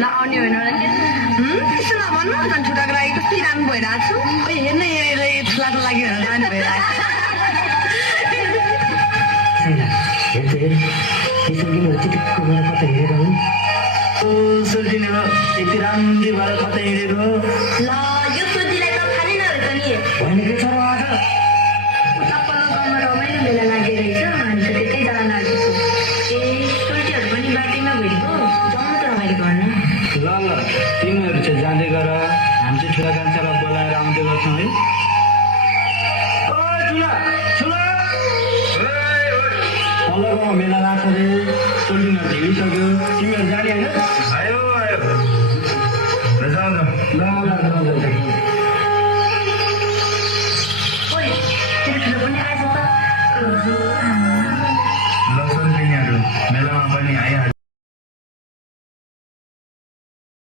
ल आउने होइन होला नि त्यसो नभन्नु झन् छुट्टाको लागि कति राम्रो भइरहेको छु हेर्न हेरेर ठुलाको लागि भनेर जानु भइरहेको यति राम्री भएर कतै हिँडेको ल यो सोचीलाई त खानै नरहेछ नि भनेको छ आज चप्पल गाउँमा रमाइलो मेला लागिरहेछ हामी त त्यतै जान लागेको छु सोल्टीहरू पनि बाटैमा भेटेको जाउँ त रमाइलो गर्न ल तिमीहरू चाहिँ जाँदै गर हामी चाहिँ ठुला कान्छालाई बोलाएर आउँदै गर्छौँ है तलको मेला लाग्छ अरे सोल्टिङहरू हिँडिसक्यो तिमीहरू जाने होइन आयो आयो जाउँ ल ओइ तेरो ठुलो पनि आएछ त ल सोल्टिङहरू मेलामा पनि आइहाल्छ